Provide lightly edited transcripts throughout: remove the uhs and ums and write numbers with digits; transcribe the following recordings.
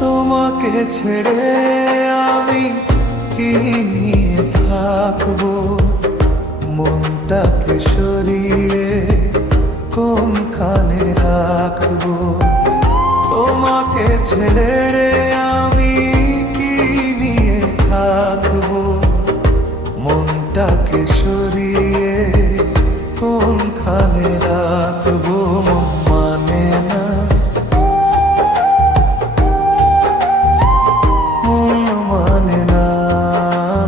তোমাকে ছেড়ে আমি কি নিয়ে থাকবো, মনটাকে সরিয়ে কোনখানে রাখবো। তোমাকে ছেড়ে আমি কি নিয়ে থাকবো, মনটাকে সরিয়ে কোনখানে রাখবো। মন মানে না, মন মানে না,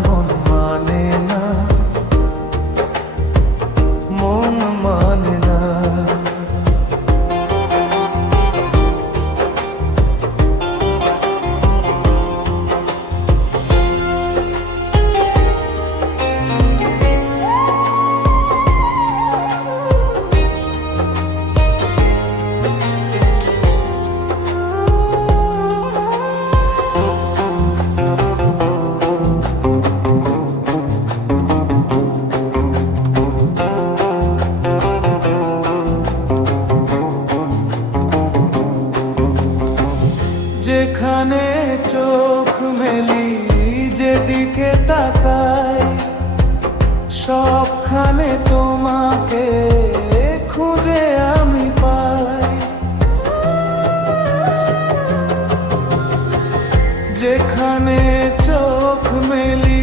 মন মানে না, মন মানে না। যেখানে চোখ মেলি যেদিকে তাকাই, সবখানে তোমাকে খুঁজে আমি পাই। যেখানে চোখ মেলি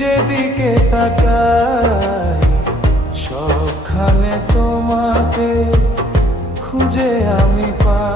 যেদিকে তাকাই, সবখানে তোমাকে খুঁজে আমি পাই।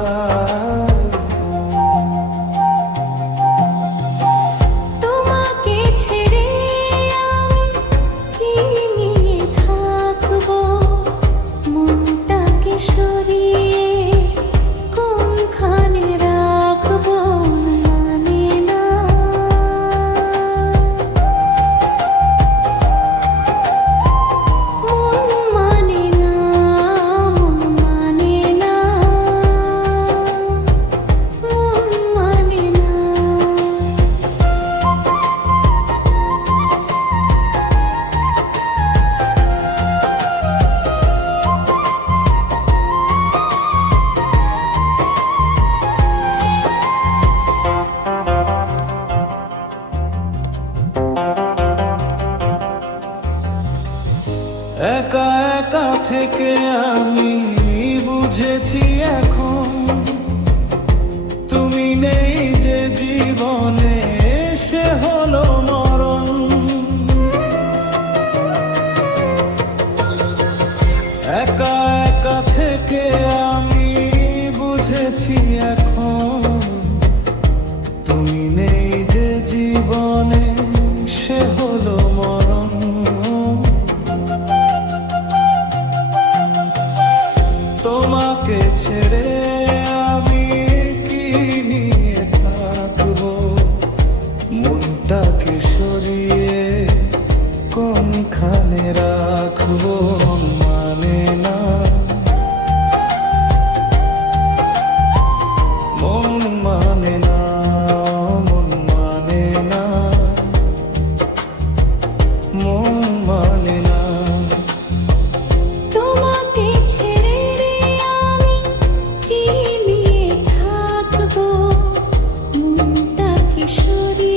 একা একা থেকে আমি বুঝেছি এখন, তুমি নেই যে জীবনে সে হলো মরণ। একা একা থেকে আমি বুঝেছি এখন, তুমি নেই যে জীবনে সে হলো মরণ। তোমাকে ছেড়ে আমি কি নিয়ে থাকবো, মনটাকে সরিয়ে কোনখানে রাখবো। মন মানে না, মন মানে না, মন মানে না, মন মানে না। তোমাকে ছেড়ে আমি কি নিয়ে থাকবো, মনটাকে সরিয়ে